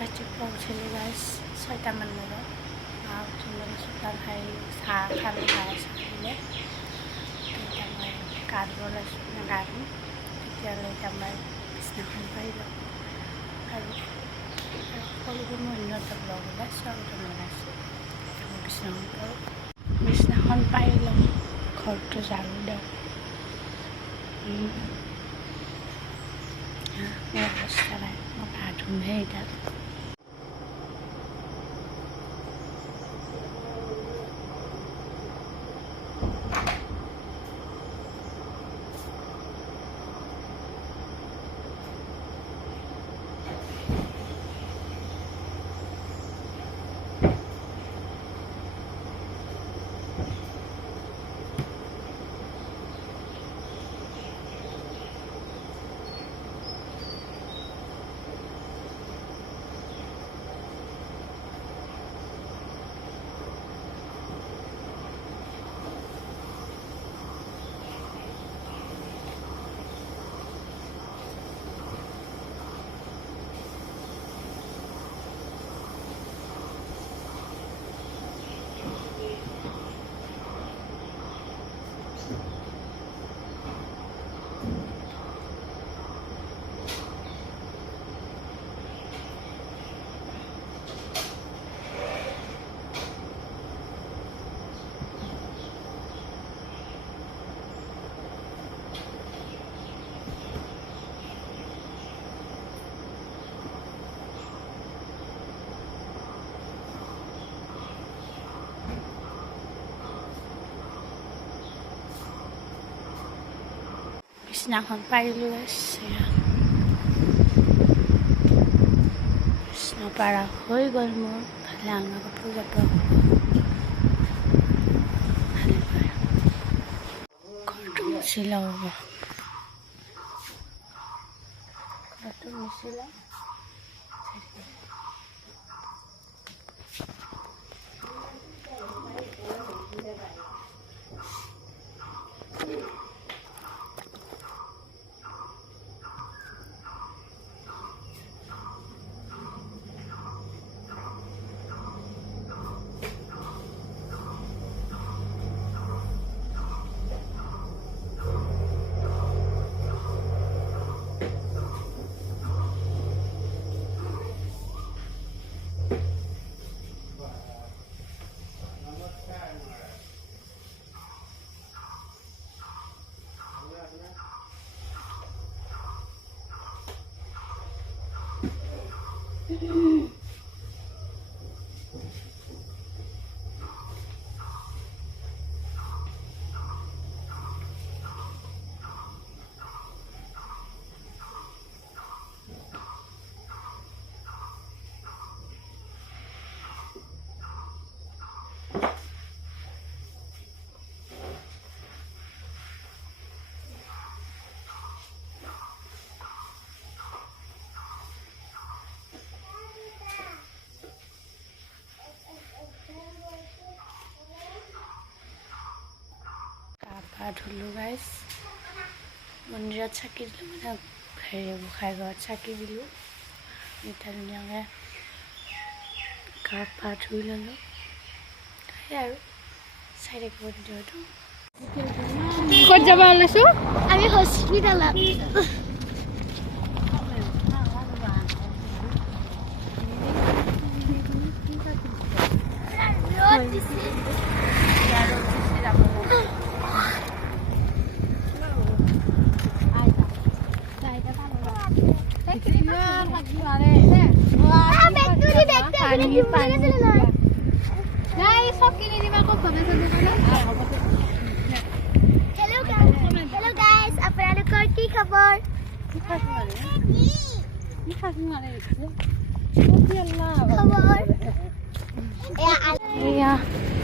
ৰাতিপুৱা উঠিলোঁ গাইছ 6টামান বজাত উঠি মেলি চোতাল সাৰি চাহ খালোঁ চাহ দিলে তেতিয়া মই গা ধুব ওলাইছোঁ গা ধুম তেতিয়াহ'লে এতিয়া মই বিছনাখন পাৰি লওঁ আৰু সকলোবোৰ মই অন্য এটা ব্লগ ওলাইছোঁ আৰু এটা লগাইছোঁ মই বিছনাখন পাৰি লওঁ ঘৰটো ঝাৰু দিওঁ মোৰ অৱস্থা নাই মই গা ধুমহে এতিয়া বিছনাখন পাৰিলোঁ বিছনা পাৰা হৈ গ'ল মোৰ ভালে আঙা কাপোৰ জাপৰ ভালে পাৰা ঘৰটো মুচি লওঁ ঘৰটো মুচি লওঁ ধুলোঁ গাইছ মন্দিৰত চাকি দিলোঁ মানে হেৰি গোঁসাই ঘৰত চাকি দিলোঁ এতিয়া ধুনীয়াকৈ গা পা ধুই ল'লোঁ সেই আৰু চাই থাকিব ভিডিঅ'টো ক'ত যাব ওলাইছোঁ আমি হস্পিটেলত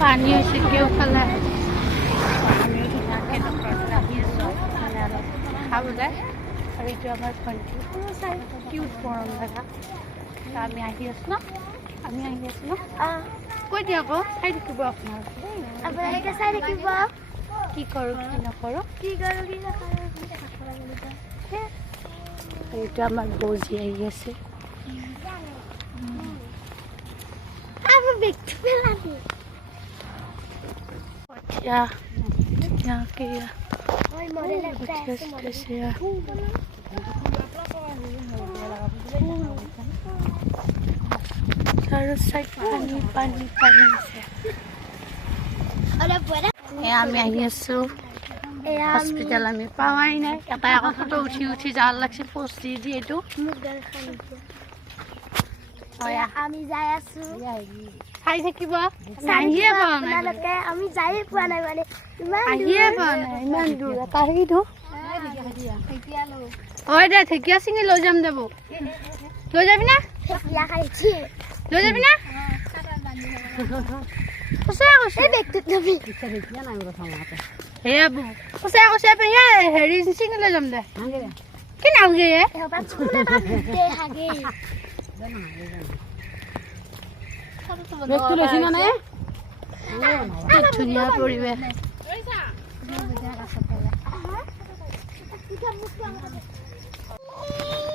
পানী হৈছে কেওফালে আমিও ধুনীয়াকৈ ডক্টৰত আহি আছোঁ খাবলৈ আৰু এইটো আমাৰ ভণ্টি চাই কিউট মৰম জেগা আমি আহি আছোঁ ন কৈ দিয়া আকৌ চাই থাকিব আপোনালোকে চাই থাকিব কি কৰোঁ কি নকৰোঁ এইটো আমাৰ বৌজি আহি আছে আমি বেগটো পেলাবি কঠীয়া কঠীয়া ওই মৰে লাগতে চাৰু চাইড পানী পানী পানী আছে আৰে বড় আমি আহি আছো হস্পিটেল আমি পাৱাই নাই এটা আকৌ ফটো উঠি উঠি যাৰ লাগছে পষ্টি দিয়ে এইটো আমি যাই আছো চাই থাকিব আহিয়ে পোৱা নাই আপোনালোকে আমি যাই পোৱা নাই মানে আহিয়ে পোৱা নাই ইমান দূৰ এটা সেইটো হয় দে ঢেকীয়া চিঙি লৈ যাম দেব লৈ যাবি না বিয়া খাইছি লৈ যাবি না সঁচাই কৈছে এই বেগটোত নবি সেয়া বৌ সঁচাই কৈছে হেৰি চিঙি লৈ যাম দে কি নালগে এবাৰ চুলে দে হাগে বেগটো লৈছি না নাই ধুনীয়া পৰিৱেশ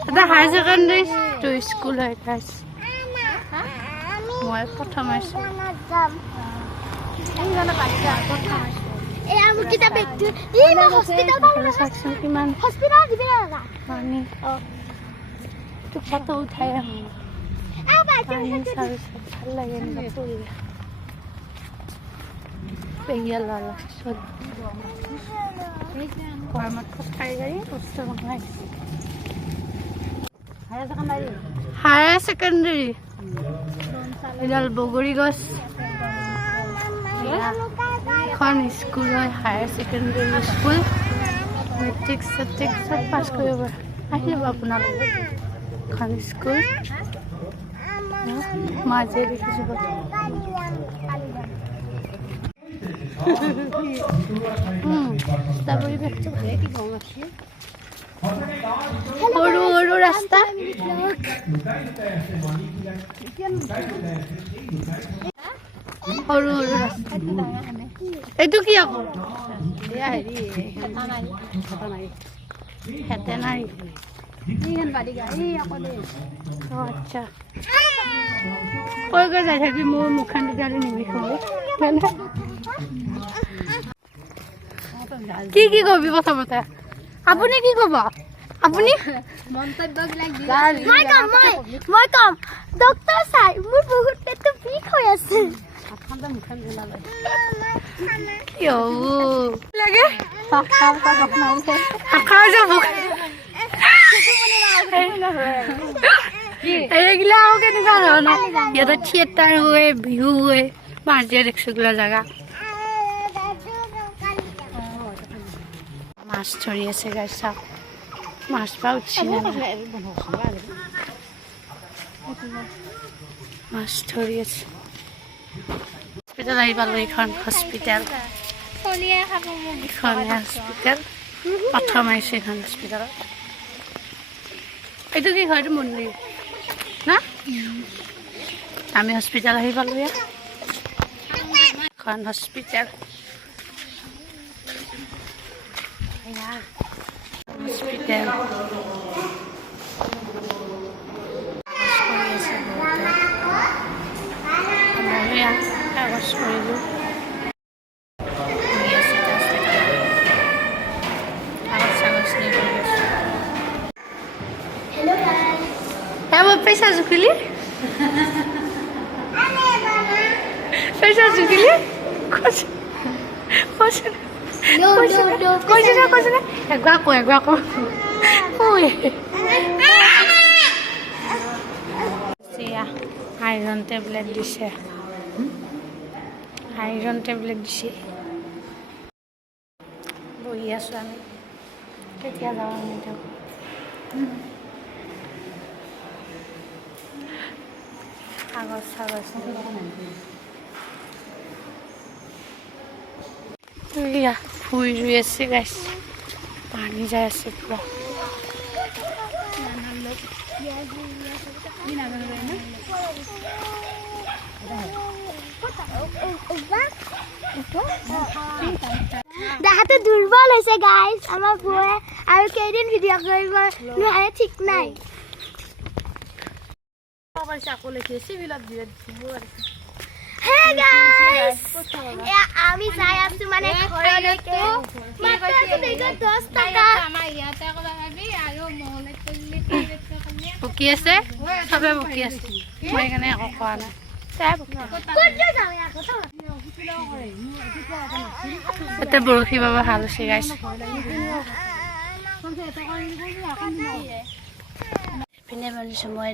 এটা হায়াৰ ছেকেণ্ডেৰী স্কুল হয় মই প্ৰথম আছো চাওকচোন কিমান পানী তোক ফটো উঠাই আহোঁ পানী চাৰু ভাল লাগে এনেকুৱা পৰিৱেশ পেহীয়া ল'ৰা চব গৰমত খোজকাঢ়ি গাড়ী কষ্ট নহয় হায়াৰ ছেকেণ্ডেৰী এডাল বগৰী গছ এখন স্কুল হয় হায়াৰ ছেকেণ্ডেৰী স্কুল মেট্ৰিক চেট্ৰিক চব পাছ কৰিব পাৰে আহি যাব আপোনালোকে এখন স্কুল মাজে দেখিছোঁ পৰিৱেশটো ভালে কি গম আছে সৰু সৰু ৰাস্তা সৰু সৰু ৰাস্তা এইটো কি আকৌ ভেটেনাৰী আচ্ছা কৈ গৈ যাই থাকি মোৰ মুখখন তেতিয়াহ'লে নিবিষাব কি কি কবি প্ৰথমতে আপুনি কি ক'ব আপুনি মই কম ডক্টৰ ছাৰ মোৰ বহুত পেটটো বিষ হৈ আছে লাগে এইগিলা আৰু কেনেকুৱা ধৰণৰ ইয়াতে থিয়েটাৰ হয় বিহু হয় মাজে দেখিছো এইগিলা জেগা মাছ ধৰি আছে গাই চাওক মাছ পা উঠছি মাছ ধৰি আছে হস্পিটেল আহি পালো এইখন হস্পিটেল এইখনে হস্পিটেল প্ৰথম আহিছে এইখন হস্পিটেলত এইটো কি হয় এইটো মন্দিৰ না আমি হস্পিটেল আহি পালো ইয়াত এখন হস্পিটেল হস্পিটেল কাগজ কৰিলোঁ पैसा झुकिली पैसा झुकिली कुछ कुछ कुछ ना एगुआ को ओए सिया आयरन टेबलेट दिसे आयरन टेबलेट दिसे বহি আছো আমি কেতিয়া যাওঁ আমি কাগজ কাগজ ফুল ৰুই আছে গাইছ পানী যাই আছে পুৰা দেখাতে দুৰ্বল হৈছে গাইজ আমাৰ বৌয়ে আৰু কেইদিন ভিডিঅ' কৰিব নোৱাৰে ঠিক নাই কৰিছে আকৌ লিখি চিভিলত দিয়ে হে গাইস আমি যাই আছো মানে ঘৰলৈকে মাত্ৰ দেখো 10 টকা আমাৰ ইয়াতে কবা ভাবি আৰু মহলে চলি বকি আছে সবে বকি আছে মই কাৰণে একো কোৱা নাই ক'ত যাওঁ আকৌ তো এতিয়া বৰশী বাবা ভাল হৈছে গাইছ পিনে বনাইছোঁ মই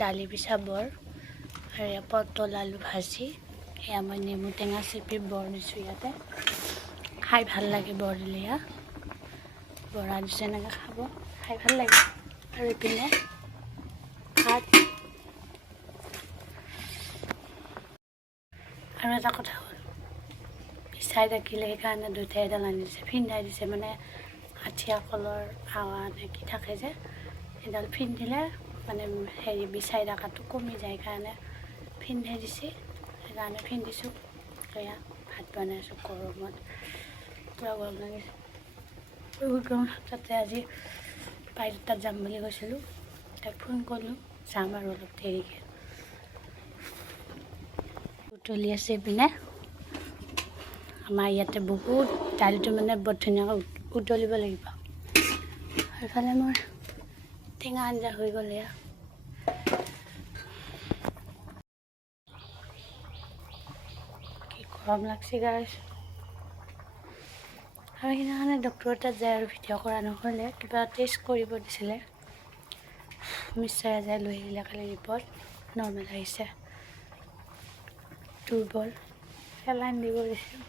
দালি পিঠা বৰ আৰু এয়া পটল আলু ভাজি এয়া মই নেমু টেঙা চেপি বৰ দিছোঁ ইয়াতে খাই ভাল লাগে বৰ দিলে এয়া বৰা দিছোঁ এনেকৈ খাব খাই ভাল লাগে আৰু ইপিনে ভাত আৰু এটা কথা হ'ল পিচাই থাকিলে সেইকাৰণে দুটাই এডাল আনিছে ফিন্দাই দিছে মানে আঠিয়া কলৰ হাৱা নে কি থাকে যে এডাল ফিন্দিলে মানে হেৰি বিচাই থকাটো কমি যায় কাৰণে ফিন্দাই দিছে সেইকাৰণে ফিন্দিছোঁ এয়া ভাত বনাইছোঁ গৰমত পূৰা গৰম লাগিছে বহুত গৰম তাতে আজি বাইদেউ তাত যাম বুলি কৈছিলোঁ তাক ফোন কৰিলোঁ যাম আৰু অলপ দেৰিকৈ উতলি আছে পিনে আমাৰ ইয়াতে বহুত দালিটো মানে বৰ ধুনীয়াকৈ উতলিব লাগিব সেইফালে মোৰ টেঙা আঞ্জা হৈ গ'ল এয়া কি গৰম লাগছে গাইছ আৰু সেইদিনাখনে ডক্টৰৰ তাত যায় আৰু ভিডিঅ' কৰা নহ'লে কিবা টেষ্ট কৰিব দিছিলে মিষ্টাৰ যায় লৈ আহিলে কালি ৰিপৰ্ট নৰ্মেল আহিছে দুৰ্বল চেলাইন দিব দিছোঁ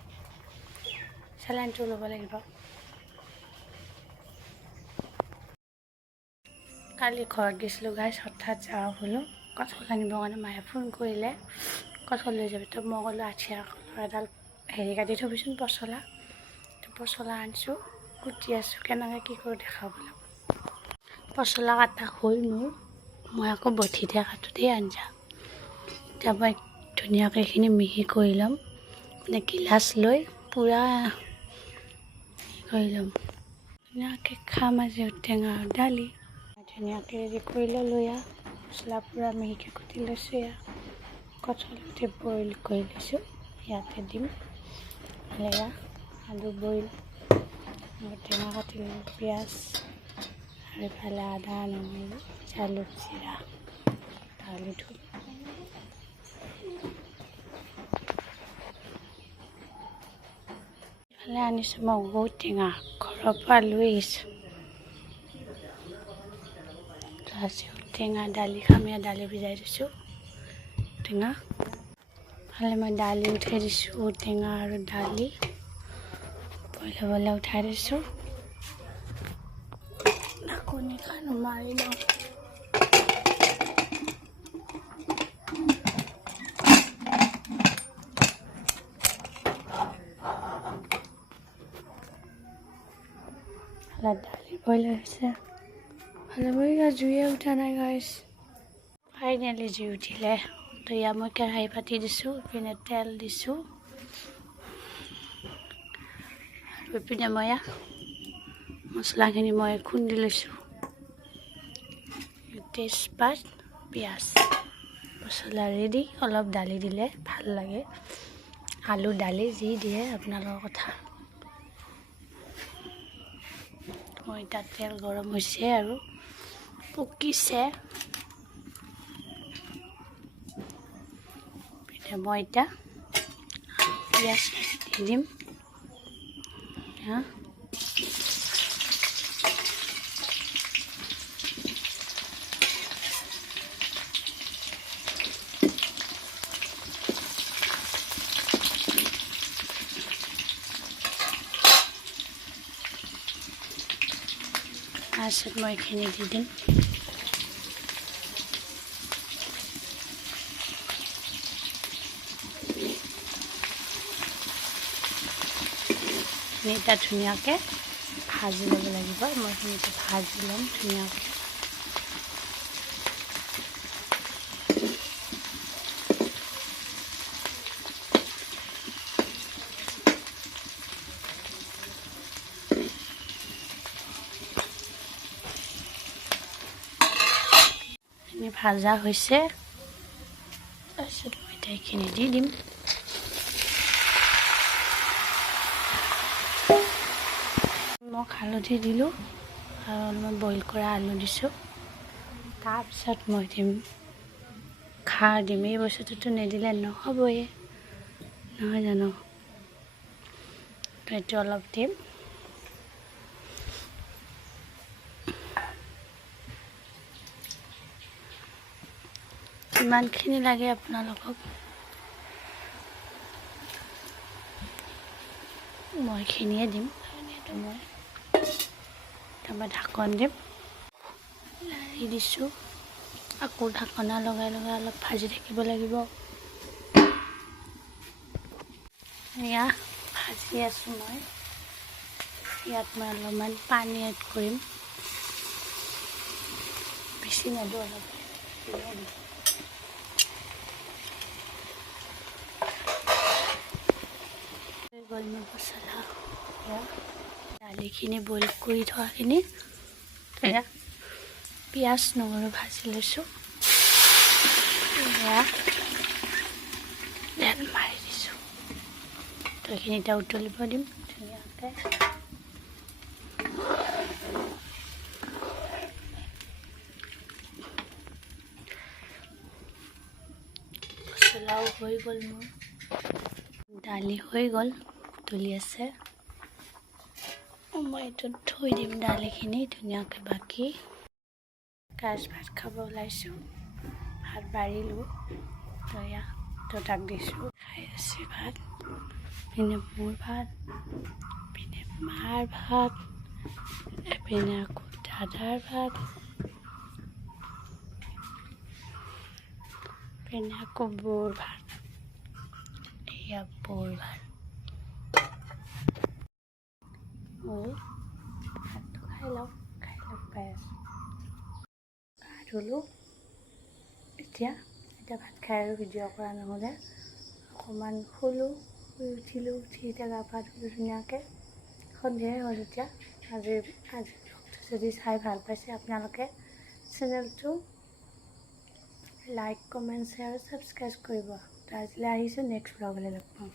চেলাইনটো ল'ব লাগিব কালি ঘৰত গৈছিলোঁ গাইছ হঠাৎ যাওঁ হ'লোঁ কঁঠাল আনিবৰ কাৰণে মায়ে ফোন কৰিলে কঁঠাল লৈ যাবি তো মই ক'লোঁ আঠিয়া কলৰ এডাল হেৰি কাটি থবিচোন পচলা তো পচলা আনিছোঁ কুটি আছোঁ কেনেকৈ কি কৰোঁ দেখাব লাগিব পচলা কাটা হ'ল মই আকৌ বঠিতে কাটোতেই আঞ্জা এতিয়া মই ধুনীয়াকৈ এইখিনি মিহি কৰি ল'ম মানে গিলাচ লৈ পূৰা কৰি ল'ম ধুনীয়াকৈ খাম আজি ঔটেঙা আৰু দালি ধুনীয়াকৈ ৰেডি কৰি ল'লোঁ এয়া মছলা পূৰা মিহিকৈ কুটি লৈছোঁ এয়া কঁঠালতে বইল কৰি লৈছোঁ ইয়াতে দিম এয়া আলু বইল ঔটেঙা কাটি ল'লোঁ পিঁয়াজ আৰু ইফালে আদা নহৰু জালুক জিৰা ঢালি থৈ ইফালে আনিছোঁ মই ঔটেঙা ঘৰৰ পৰা লৈ আহিছোঁ ঔটেঙা দালি খামীয়া দালি ভিজাই দিছোঁ ঔটেঙা ফালে মই দালি উঠাই দিছোঁ ঔটেঙা আৰু দালি বইল হ'বলৈ উঠাই দিছোঁ ঢাকনি খান মাৰি লওঁ দালি বইল হৈছে ভালে বই জুইয়ে উঠা নাই গাইছ ফাইনেলি জুই উঠিলে তো ইয়াত মই কেৰাহী পাতি দিছোঁ ইপিনে তেল দিছোঁ আৰু ইপিনে মই মছলাখিনি মই খুন্দি লৈছোঁ তেজপাত পিঁয়াজ মছলা ৰেডি অলপ দালি দিলে ভাল লাগে আলু দালি যি দিয়ে আপোনালোকৰ কথা মই তাত তেল গৰম হৈছে আৰু পকিছে মই এতিয়া পিঁয়াজ দি দিম তাৰপিছত মই এইখিনি দি দিম এটা ধুনীয়াকৈ ভাজি ল'ব লাগিব মই এইখিনিতে ভাজি ল'ম ধুনীয়াকৈ এইখিনি ভাজা হৈছে তাৰপিছত মই এতিয়া এইখিনি দি দিম নিমখ হালধি দিলোঁ আৰু অলপমান বইল কৰা আলু দিছোঁ তাৰপিছত মই দিম খাৰ দিম এই বস্তুটোতো নিদিলে নহ'বই নহয় জানো তো এইটো অলপ দিম ইমানখিনি লাগে আপোনালোকক মই এইখিনিয়ে দিম এইটো মই তাৰপৰা ঢাকন দিম লাৰি দিছোঁ আকৌ ঢাকনা লগাই লগাই অলপ ভাজি থাকিব লাগিব এয়া ভাজি আছোঁ মই ইয়াত মই অলপমান পানী এড কৰিম বেছি নিদিওঁ অলপ গৰম মছলা দালিখিনি বইল কৰি থোৱাখিনি এয়া পিঁয়াজ নহৰু ভাজি লৈছোঁ এয়া তেল মাৰি দিছোঁ তো এইখিনি এতিয়া উতলিব দিম ধুনীয়াকৈ মছলাও হৈ গ'ল মোৰ দালি হৈ গ'ল উতলি আছে মই এইটো থৈ দিম দালিখিনি ধুনীয়াকৈ বাকি গাজ ভাত খাব ওলাইছোঁ ভাত বাঢ়িলোঁ তো এয়া তো তাক দিছোঁ খাই আছোঁ ভাত পিনে মোৰ ভাত পিনে মাৰ ভাত এপিনে আকৌ দাদাৰ ভাত পিনে আকৌ বৌৰ ভাত এয়া বৌৰ ভাত মই ভাতটো খাই লওক পাই আছোঁ গা ধুলোঁ এতিয়া ভাত খাই আৰু ভিডিঅ' কৰা নহ'লে অকণমান শুলোঁ শুই উঠিলোঁ উঠি এতিয়া গা পা ধুলোঁ ধুনীয়াকৈ সন্ধিয়াই হ'ল এতিয়া আজি ব্লগটো যদি চাই ভাল পাইছে আপোনালোকে চেনেলটো লাইক কমেণ্ট শ্বেয়াৰ ছাবস্ক্ৰাইব কৰিব তো আজিলৈ আহিছোঁ নেক্সট ব্লগলৈ লগ পাম